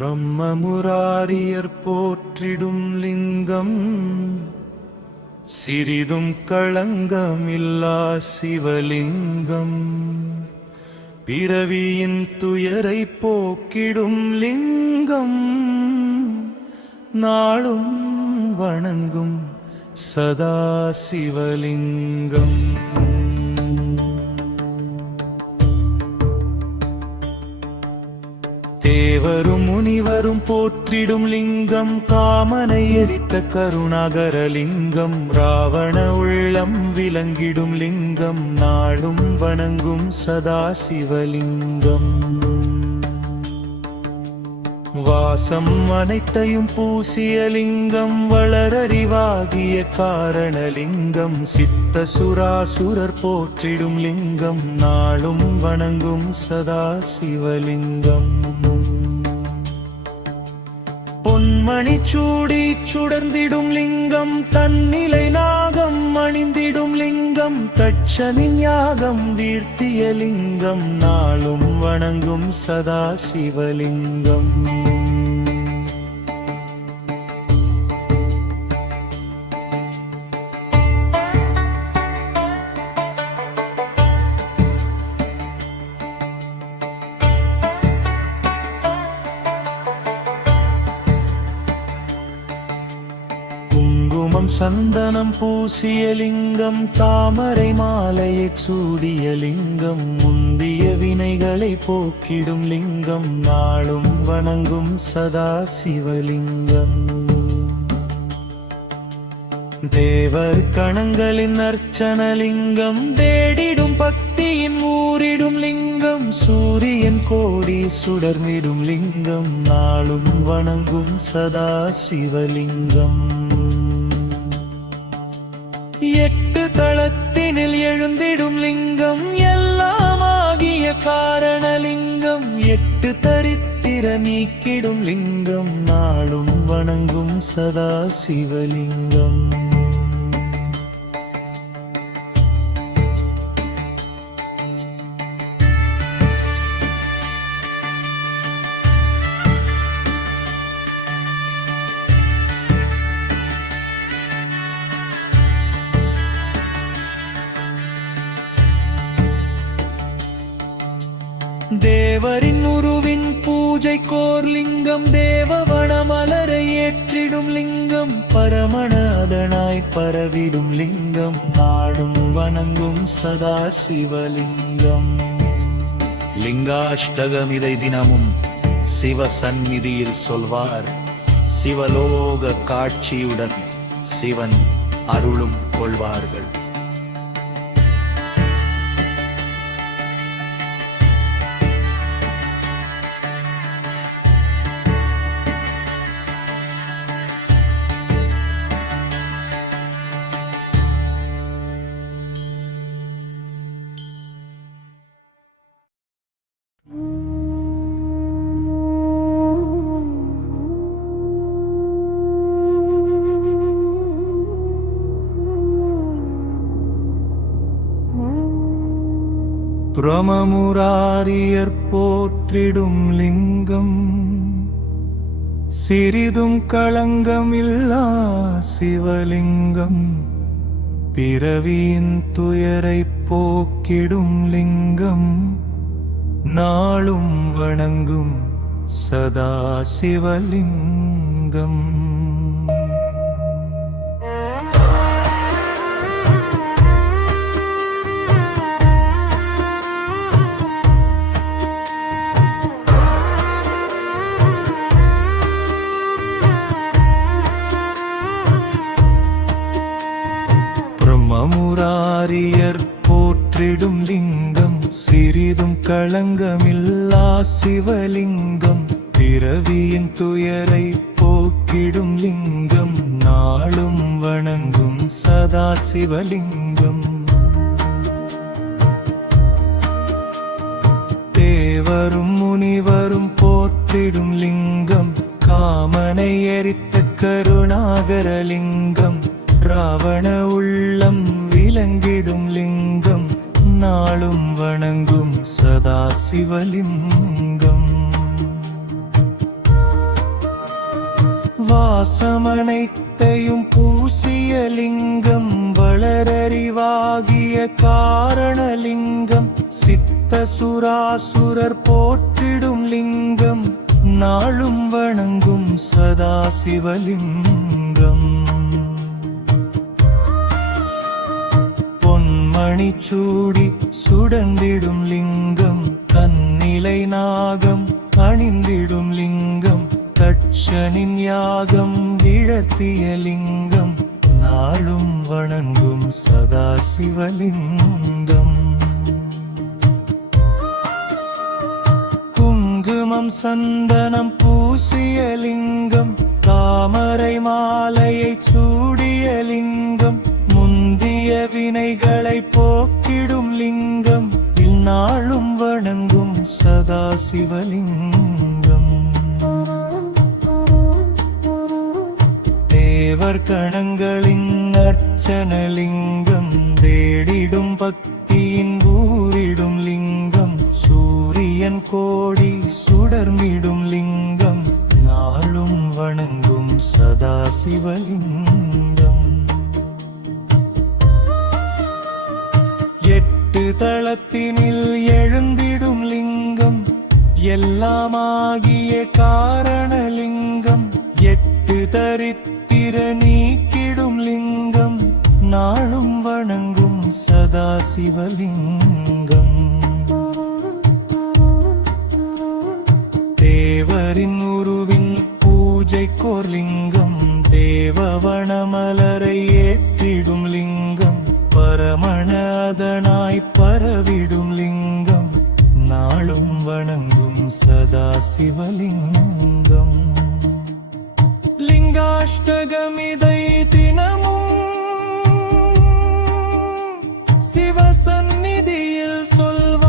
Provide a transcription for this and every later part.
பிரம்மமுராரியர் போற்றிடும் லிங்கம் சிறிதும் களங்கமில்லா சிவலிங்கம் பிறவியின் துயரை போக்கிடும் லிங்கம் நாளும் வணங்கும் சதா சிவலிங்கம் தேவரும் முனிவரும் போற்றிடும் லிங்கம் காமனை எரித்த கருணாகரலிங்கம் ராவண உள்ளம் விளங்கிடும் லிங்கம் நாளும் வணங்கும் சதா சிவலிங்கம் வாசம் அனைத்தையும் பூசிய லிங்கம் வளரறிவாகிய காரணலிங்கம் சித்த சுராசுரர் போற்றிடும் லிங்கம் நாளும் வணங்கும் சதா சிவலிங்கம் பொன்மணி சூடி சுடர்ந்திடும் லிங்கம் தன்னிலை நாகம் அணிந்திடும் லிங்கம் தட்சனின் யாகம் வீழ்த்திய லிங்கம் நாளும் வணங்கும் சதா சிவலிங்கம் குங்குமம் சந்தனம் பூசிய லிங்கம் தாமரை மாலையை சூடிய லிங்கம் முந்திய வினைகளை போக்கிடும் லிங்கம் நாளும் வணங்கும் சதா சிவலிங்கம் தேவர் கணங்களின் அர்ச்சனலிங்கம் தேடிடும் பக்தியின் ஊரிடும் லிங்கம் சூரியன் கோடி சுடர்மிடும் லிங்கம் நாளும் வணங்கும் சதா சிவலிங்கம் எட்டு தளத்தினில் எழுந்திடும் லிங்கம் எல்லாமாகிய காரணலிங்கம் எட்டு தரித்திர நீக்கிடும் லிங்கம் நாளும் வணங்கும் சதா சிவலிங்கம் தேவரின் உருவின் பூஜை கோர் லிங்கம் தேவவன மலரை ஏற்றிடும் லிங்கம் பரமநாதனாய் பரவிடும் லிங்கம் நாடும் வணங்கும் சதா சிவலிங்கம் லிங்காஷ்டகம் இதை தினமும் சிவ சந்நிதியில் சொல்வார் சிவலோக காட்சியுடன் சிவன் அருளும் கொள்வார்கள் பிரமமுராரியர் போற்றிடும் லிங்கம் சிறிதும் களங்கமில்லா சிவலிங்கம் பிறவியின் துயரை போக்கிடும் லிங்கம் நாளும் வணங்கும் சதா சிவலிங்கம் பிரமமுராரியர் போற்றிடும் லிங்கம் சிறிதும் களங்கமில்லா சிவலிங்கம் பிறவியின் துயரை போக்கிடும் லிங்கம் நாளும் வணங்கும் சதா சிவலிங்கம் தேவரும் முனிவரும் போற்றிடும் லிங்கம் காமனை எரித்த கருணாகரலிங்கம் ராவண உள்ளம் விளங்கிடும் லிங்கம் நாளும் வணங்கும் சதா சிவலிங்கம் வாசமனைத்தையும் பூசிய லிங்கம் வளரறிவாகிய காரணலிங்கம் சித்த சுராசுரர் போற்றிடும் லிங்கம் நாளும் வணங்கும் சதாசிவலிங்கம் பொன்மணிச்சூடி சுடந்திடும் லிங்கம் தன்னிலை நாகம் அணிந்திடும் லிங்கம் தட்சனின் யாகம் இழத்திய லிங்கம் நாளும் வணங்கும் சதாசிவலிங்கம் குங்குமம் சந்தனம் பூசிய லிங்கம் தாமரை மாலையை சூடிய லிங்கம் முந்திய வினைகளை போக்கிடும் லிங்கம் இந்நாளும் வணங்கும் சதாசிவலிங்கம் தேவர் கணங்களின் அர்ச்சனலிங்கம் தேடிடும் பக்தியின் ஊரிடும் லிங்கம் சூரியன் கோடி சுடர்மிடும் லிங்கம் நாளும் வணங்கும் சதாசிவலிங்கம் எட்டு தளத்தினில் எழுந்திடும் லிங்கம் எல்லாமாகிய காரணலிங்கம் எட்டு தரித்திர நீக்கிடும் லிங்கம் நாளும் வணங்கும் சதாசிவலிங்கம் தேவரின் உருவின் பூஜைக்கோர் லிங்கம் தேவவனமலரை ஏற்றிடும் லிங்கம் பரமணதனாய் பரவிடும் லிங்கம் நாளும் வணங்கும் சதாசிவலிங்கம் லிங்காஷ்டகமிதை தினமும் சிவசந்நிதியில் சொல்வார்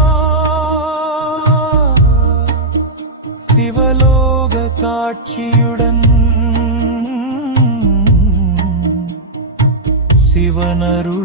சிவலோக காட்சியுடன் சிவனருள்